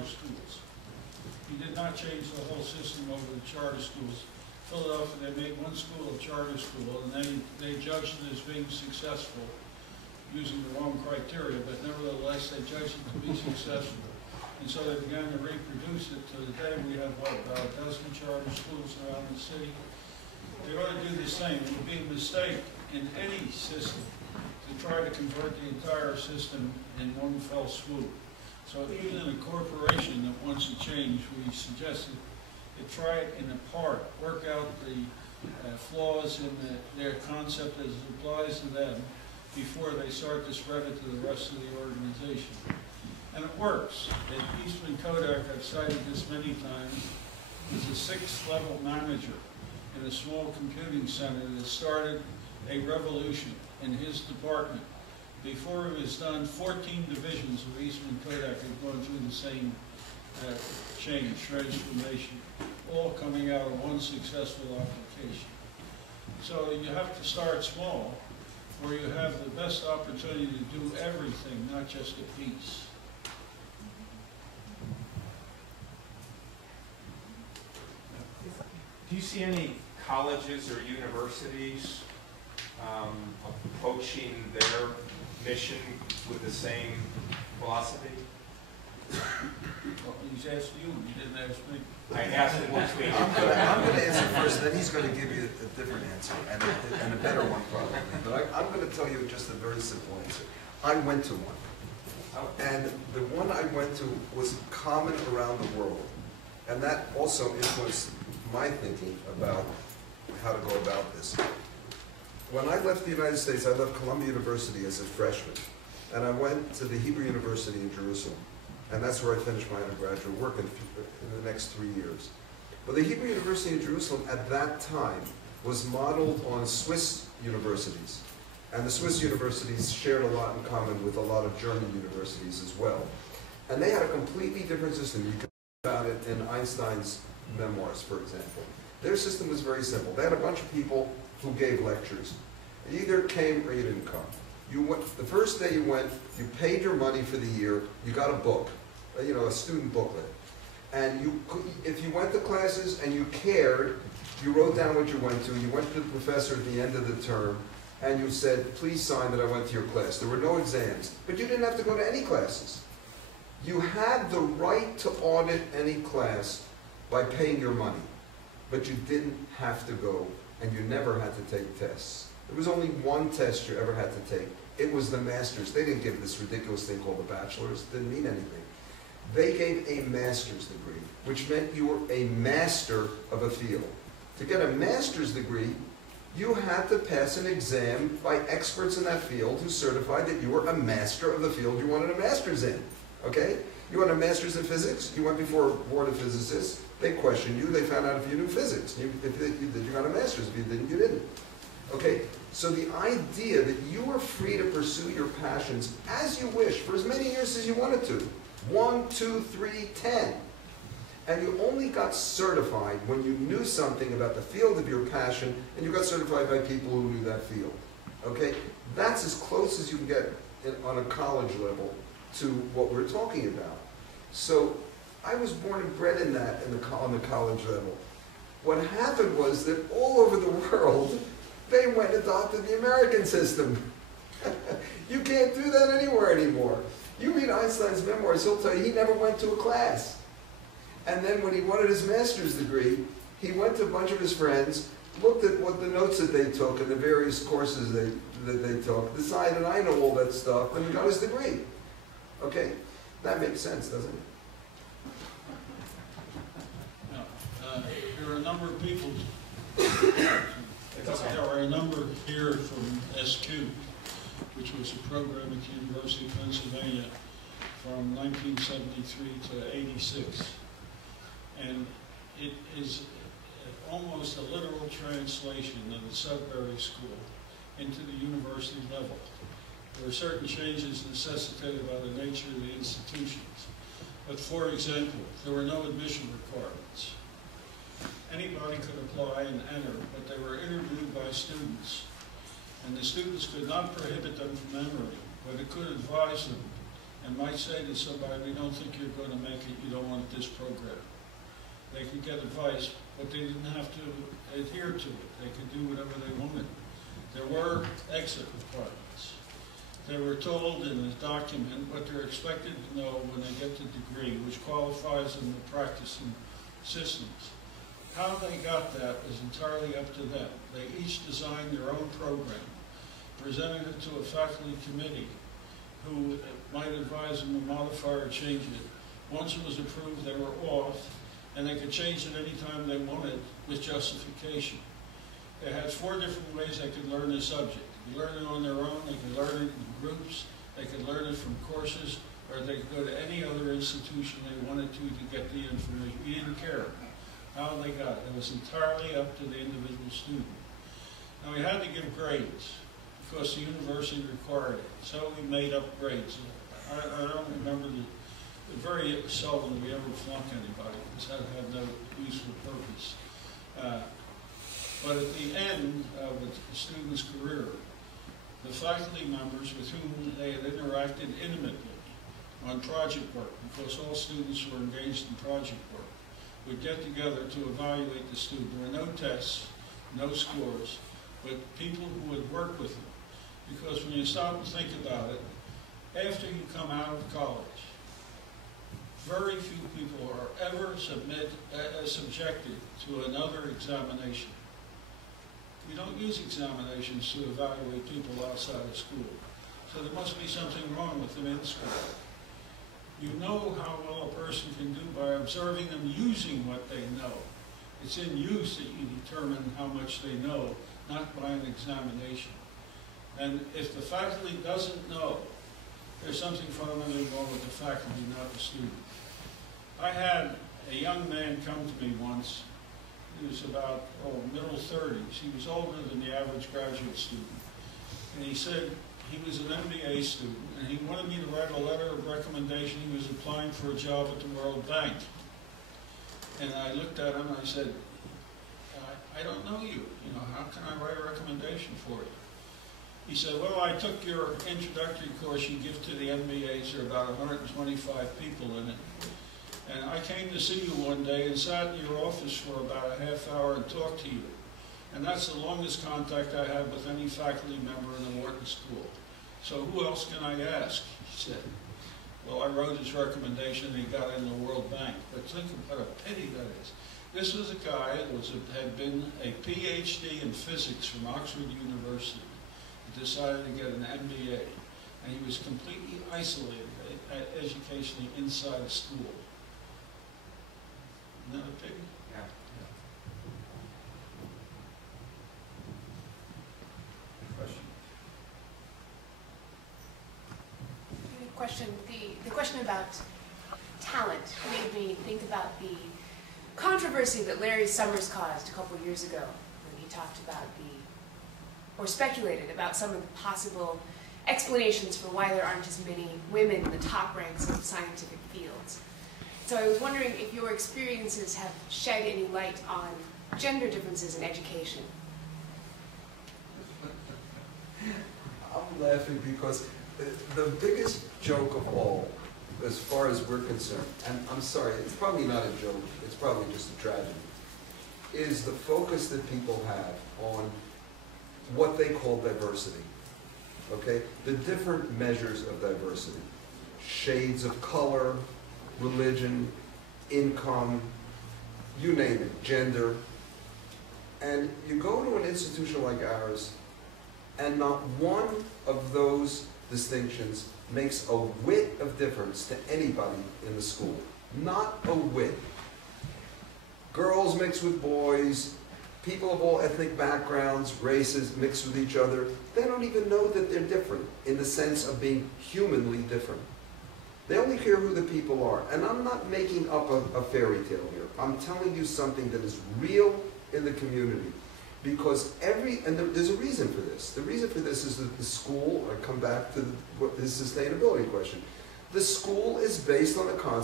charter schools. He did not change the whole system over the charter schools. Philadelphia, they made one school a charter school, and then they judged it as being successful using the wrong criteria, but nevertheless, they judged it to be successful. And so they began to reproduce it. To the day we have, what, about a dozen charter schools around the city. They ought to do the same. It would be a mistake in any system to try to convert the entire system in one fell swoop. So even in a corporation that wants to change, we suggested to try it in a part, work out the flaws in their concept as it applies to them before they start to spread it to the rest of the organization. And it works. At Eastman Kodak, I've cited this many times, is a 6th level manager in a small computing center that started a revolution in his department. Before it was done, 14 divisions of Eastman Kodak had gone through the same change, transformation, all coming out of one successful application. So you have to start small, where you have the best opportunity to do everything, not just a piece. Do you see any colleges or universities approaching their mission with the same philosophy? Well, he's asked you, he didn't ask me. I asked him what's being I'm going to answer first, then he's going to give you a different answer, and a better one probably. But I'm going to tell you just a very simple answer. I went to one, and the one I went to was common around the world, and that also influenced my thinking about how to go about this. When I left the United States, I left Columbia University as a freshman, and I went to the Hebrew University in Jerusalem. And that's where I finished my undergraduate work in the next 3 years. But the Hebrew University in Jerusalem at that time was modeled on Swiss universities. And the Swiss universities shared a lot in common with a lot of German universities as well. And they had a completely different system. You can read about it in Einstein's memoirs, for example. Their system was very simple. They had a bunch of people who gave lectures. You either came or you didn't come. You went, the first day you went, you paid your money for the year, you got a book, you know, a student booklet. And you, if you went to classes and you cared, you wrote down what you went to, you went to the professor at the end of the term, and you said, please sign that I went to your class. There were no exams, but you didn't have to go to any classes. You had the right to audit any class by paying your money, but you didn't have to go, and you never had to take tests. There was only one test you ever had to take. It was the master's. They didn't give this ridiculous thing called the bachelor's. It didn't mean anything. They gave a master's degree, which meant you were a master of a field. To get a master's degree, you had to pass an exam by experts in that field who certified that you were a master of the field you wanted a master's in. Okay? You want a master's in physics? You went before a board of physicists. They questioned you. They found out if you knew physics. If you did, you got a master's. If you didn't, you didn't. Okay? So the idea that you were free to pursue your passions as you wish for as many years as you wanted to, 1, 2, 3, 10, and you only got certified when you knew something about the field of your passion, and you got certified by people who knew that field. Okay? That's as close as you can get on a college level to what we're talking about. So I was born and bred in that on the college level. What happened was that all over the world, they went and adopted the American system. You can't do that anywhere anymore. You read Einstein's memoirs, he'll tell you he never went to a class. And then when he wanted his master's degree, he went to a bunch of his friends, looked at what the notes that they took and the various courses that they took, decided I know all that stuff, and got his degree. Okay? That makes sense, doesn't it? No. There are a number of people, there are a number here from SQ, which was a program at the University of Pennsylvania from 1973 to 86. And it is almost a literal translation of the Sudbury School into the university level. There are certain changes necessitated by the nature of the institutions. But for example, there were no admission requirements. Anybody could apply and enter, but they were interviewed by students. And the students could not prohibit them from entering, but it could advise them and might say to somebody, we don't think you're going to make it, you don't want this program. They could get advice, but they didn't have to adhere to it. They could do whatever they wanted. There were exit requirements. They were told in the document what they're expected to know when they get the degree, which qualifies them to practicing systems. How they got that is entirely up to them. They each designed their own program, presented it to a faculty committee who might advise them to modify or change it. Once it was approved, they were off, and they could change it anytime they wanted with justification. They had 4 different ways they could learn the subject. They could learn it on their own, they could learn it in groups, they could learn it from courses, or they could go to any other institution they wanted to get the information. We didn't care how they got it. It was entirely up to the individual student. Now, we had to give grades because the university required it. So we made up grades. I don't remember very seldom we ever flunk anybody because that had no useful purpose. But at the end of the student's career, the faculty members with whom they had interacted intimately on project work, because all students were engaged in project work, would get together to evaluate the student. There were no tests, no scores, but people who would work with them. Because when you stop and think about it, after you come out of college, very few people are ever subjected to another examination. You don't use examinations to evaluate people outside of school. So there must be something wrong with them in school. You know how well a person can do by observing them using what they know. It's in use that you determine how much they know, not by an examination. And if the faculty doesn't know, there's something fundamentally wrong with the faculty, not the student. I had a young man come to me once. He was about, middle 30s. He was older than the average graduate student. And he said he was an MBA student, and he wanted me to write a letter of recommendation. He was applying for a job at the World Bank. And I looked at him and I said, I don't know you. You know, how can I write a recommendation for you? He said, well, I took your introductory course you give to the MBAs. There are about 125 people in it. And I came to see you one day and sat in your office for about a half hour and talked to you. And that's the longest contact I had with any faculty member in the Wharton School. So who else can I ask? He said. Well, I wrote his recommendation and he got in the World Bank. But think of what a pity that is. This was a guy that had been a PhD in physics from Oxford University. He decided to get an MBA. And he was completely isolated educationally inside a school. Isn't that a pity? Yeah. Question? The question about talent made me think about the controversy that Larry Summers caused a couple of years ago when he talked about or speculated about some of the possible explanations for why there aren't as many women in the top ranks of scientific fields. So I was wondering if your experiences have shed any light on gender differences in education. I'm laughing because the biggest joke of all, as far as we're concerned, and I'm sorry, it's probably not a joke, it's probably just a tragedy, is the focus that people have on what they call diversity, okay? The different measures of diversity, shades of color, religion, income, you name it, gender. And you go to an institution like ours, and not one of those distinctions makes a whit of difference to anybody in the school. Not a whit. Girls mix with boys, people of all ethnic backgrounds, races mix with each other. They don't even know that they're different in the sense of being humanly different. They only care who the people are. And I'm not making up a fairy tale here. I'm telling you something that is real in the community. Because there's a reason for this. The reason for this is that the school, I come back to the sustainability question. The school is based on the concept